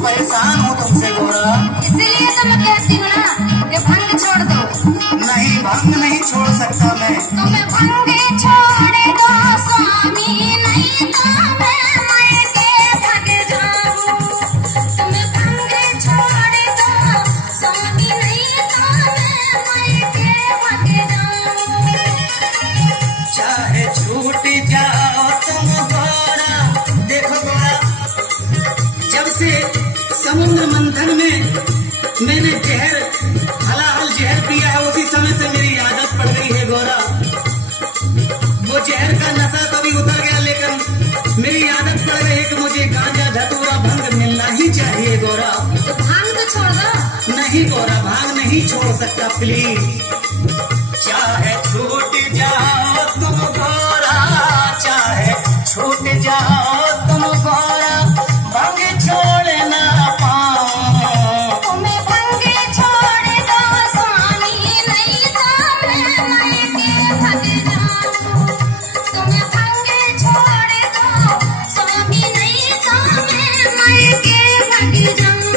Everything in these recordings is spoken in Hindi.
परेशान हूँ तुमसे गोरा। इसलिए तो मैं कहती हूँ ना कि भंग छोड़ दो। नहीं, भंग नहीं छोड़ सकता मैं। तुम्हें भंग छोड़ दो स्वामी, नहीं तो मैं मर के भग जाऊं। तुम्हें भंग छोड़ दो स्वामी, नहीं तो मैं मर के भग जाऊं। चाहे छूट जाओ तुम गोरा। देखो गोरा, जब से समुद्र मंथन में मैंने जहर, हलाहल जहर पिया है, उसी समय से मेरी आदत पड़ गई है गोरा। वो जहर का नशा कभी उतर गया, लेकिन मेरी आदत पड़ गई है कि मुझे गांजा, धतूरा, भंग मिलना ही चाहिए गोरा। तो भांग तो छोड़ दो। नहीं गोरा, भांग नहीं छोड़ सकता प्लीज। चाहे छूट जाओ तुम गोरा, चाहे छूट जाओ तुम गोरा, भंग छोड़ ना पाऊं। तुम्हें भंग छोड़ दो स्वामी, नहीं तो मैं मर के भग जाऊं। तुम्हें भंग छोड़ दो स्वामी, नहीं तो मैं मर के भग जाऊं।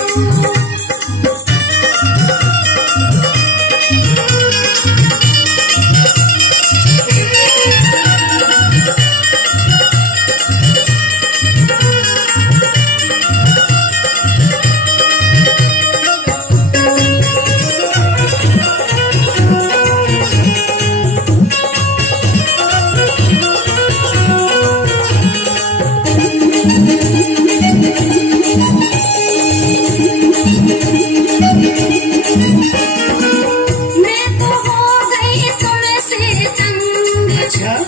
मैं तो हो गई तुमसे तंग,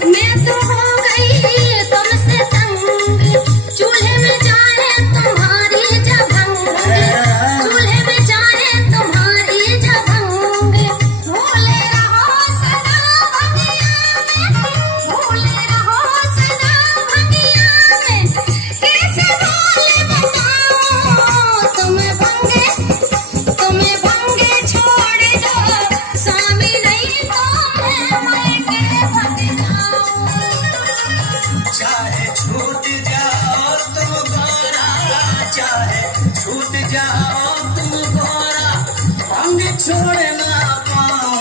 मैं तो हो गई तुमसे तंग। चूल्हे में जाए तुम्हारी जभंग, चूल्हे में जाए तुम्हारी जभंग। भूले रहो सदा भंगिया में, भूले रहो सदा भंगिया में। कैसे बोले बताऊं तुम्हें भंग छोड़ दो स्वामी, नहीं तो मैं मर के भग जाऊं। चाहे छूट जाओ तुम गोरा, चाहे छूट जाओ तुम गोरा, भंग छोड़ ना पाऊं।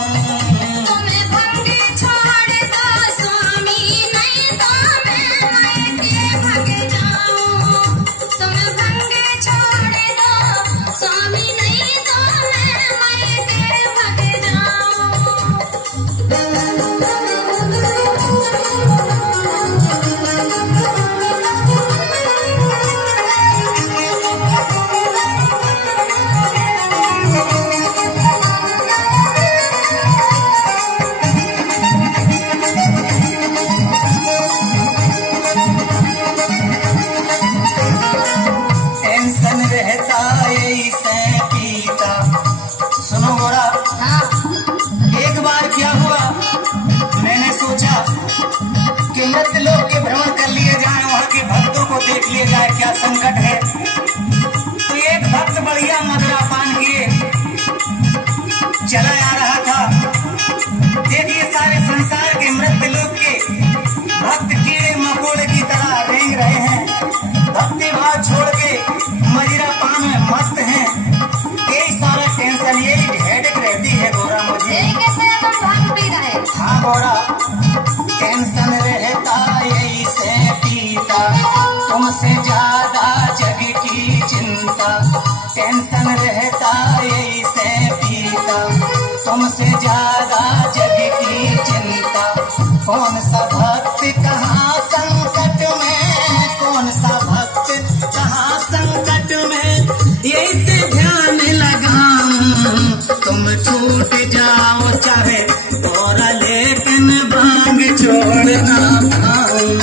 तुम्हें भंग छोड़ दो स्वामी, नहीं तो मैं मर के भग जाऊं। तुम्हें भंग छोड़ दो स्वामी, नहीं तो मैं मर के भग जाऊं। टेंशन रहता ऐसे पीता। सुनो गोरा, हाँ, एक बार क्या हुआ, मैंने सोचा कि मृत लोक के भ्रमण कर लिए जाए, वहाँ के भक्तों को देख लिए जाए, क्या संकट है। तो एक भक्त बढ़िया मदरा पान किए चला आ रहा था। देखिए सारे संसार के मृत लोक के भक्त कीड़े मकोड़े की तरह रेंग रहे हैं, भक्ति भाव छोड़ के मदिरा पान में मस्त हैं। यही सारा टेंशन, यही हेडेक रहती है गोरा मुझे। यही कैसे तुम भांग पी रहे? हाँ गोरा, टेंशन रहता यही से पीता, तुमसे ज्यादा जग की चिंता। टेंशन रहता यही से पीता, तुमसे ज्यादा जग की चिंता। कौन सा भक्त कहाँ संकट में, कौन सा भक्त कहाँ संकट में, यही से ध्यान लगाऊं। तुम छूट जाओ चाहे गोरा, लेकिन भांग छोड़ ना पाऊं।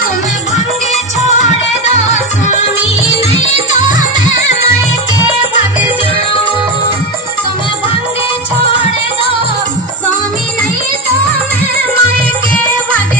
तुम्हें भंग छोड़ दो स्वामी, नहीं तो मैं मर के भग जाऊं। तुम्हें भंग छोड़ दो स्वामी, नहीं तो मैं मर के भग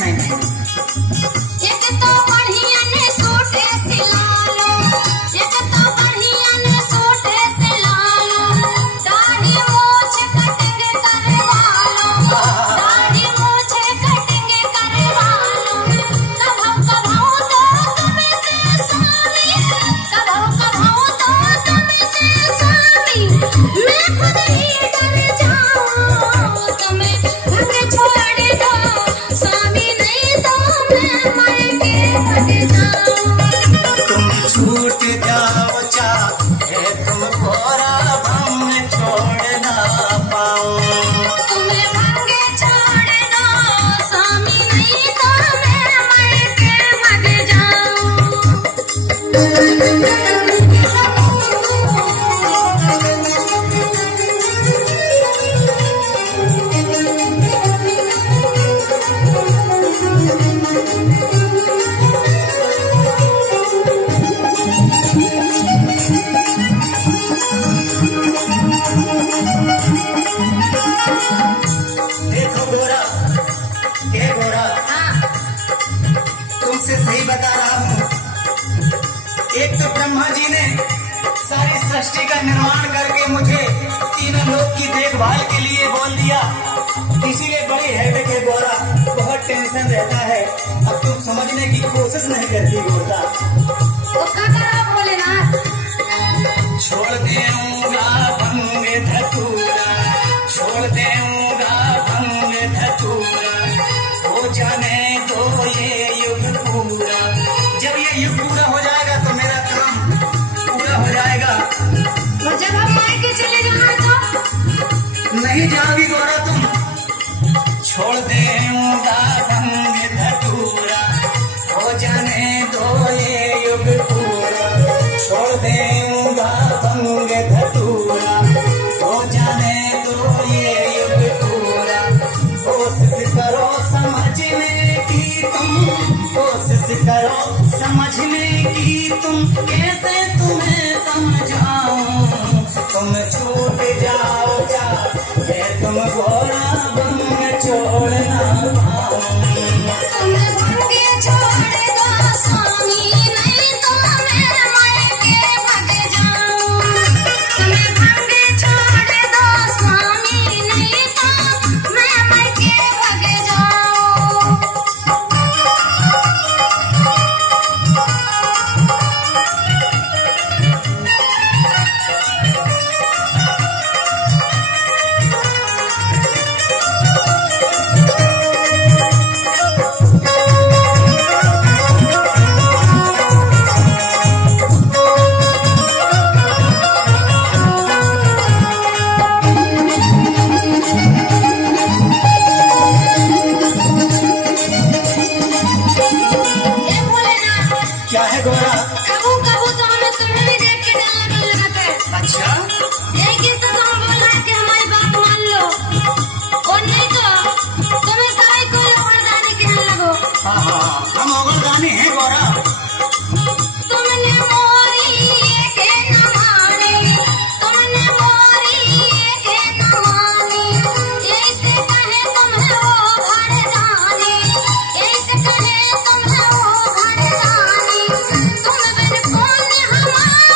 नहीं नहीं एक तो बढ़िया ने सूटे सिला लो, एक तो बढ़िया ने सूटे सिला लो, दाढ़ी मूछ कटिंग करवा लो, दाढ़ी मूछ कटिंग करवा लो, कभौ कभौ तो तुम से स्वामी, कभौ कभौ तो तुम से स्वामी, मैं खुद ही डर जाऊं, तुम्हें भग छोड़ दो स्वामी, नहीं तो मैं मर के भग जाऊं। तुम छूट जाओ चाहे तुम गोरा भंग छोड़ ना पाऊं। तुम्हें भंग छोड़ दो स्वामी, नहीं तो मैं मर के भग जाऊं। देखो गोरा, ये गोरा तुमसे सही बता रहा हूँ। एक तो ब्रह्मा जी ने सारी सृष्टि का निर्माण करके मुझे तीनों लोक की देखभाल के लिए बोल दिया, इसीलिए बड़ी हेडेक है गोरा, बहुत टेंशन रहता है। अब तुम समझने की कोशिश नहीं करती गोरा। तो क्या करा भोलेनाथ? छोड़ देऊंगा भंग धतूरा, छोड़ देऊंगा भंग धतूरा, हो जाने दो ये युग पूरा। जब ये युग पूरा हो जाएगा तो मेरा काम पूरा हो जाएगा। और जब हम मार के चले जाए तो नहीं जाओगी गोरा तुम। छोड़ देऊंगा भंग धतूरा, हो जाने दो ये युग पूरा। छोड़ देऊंगा भंग धतूरा, हो जाने दो ये युग पूरा। कोशिश करो समझने की तुम, कोशिश करो समझने की तुम, कैसे तुम्हें समझाऊं। तुम छूट जाओ चाहे तुम गोरा भंग छोड़ ना पाऊं। तुम्हें भंग छोड़ दो स्वामी, नहीं तो मैं मर के भग जाऊं। तुम्हें भंग छोड़ दो स्वामी, नहीं तो मैं मर के भग जाऊं। ये भोलेनाथ, क्या है गोरा? कबू कबू तो हमें तुम्हें भी देख के डर लगने लगा था। अच्छा यही किस्सा तो हम बोल रहे कि हमारी बात मान लो, और नहीं तो तुम्हें सभी को ओढ़ाने के यहाँ लगो। हाँ हाँ, हम ओगलदानी हैं गोरा। तुमने मोरी के न मानी, तुमने मोरी के न मानी, ऐसे कहे तुम्हें वो घर जाने, ऐसे कहे तुम्हें वो घर जाने। तुम बिन कौन हमारा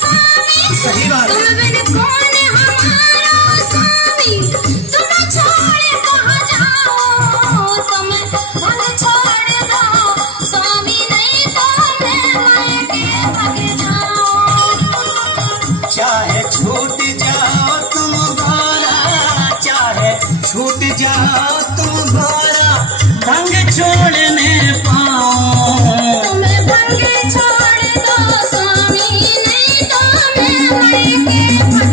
स्वामी, सही बात है। तुम बिन कौन हमारा स्वामी, तुम छोड़ कहाँ जाओ। तुम भंग छोड़ दो स्वामी, नहीं तो मैं मर के भग जाऊं। चाहे छूट जाओ तुम गोरा, चाहे छूट जाओ तुम गोरा, भंग छोड़ने पाऊं। तुम्हें भंग छोड़ दो स्वामी, नहीं तो मैं मर के भग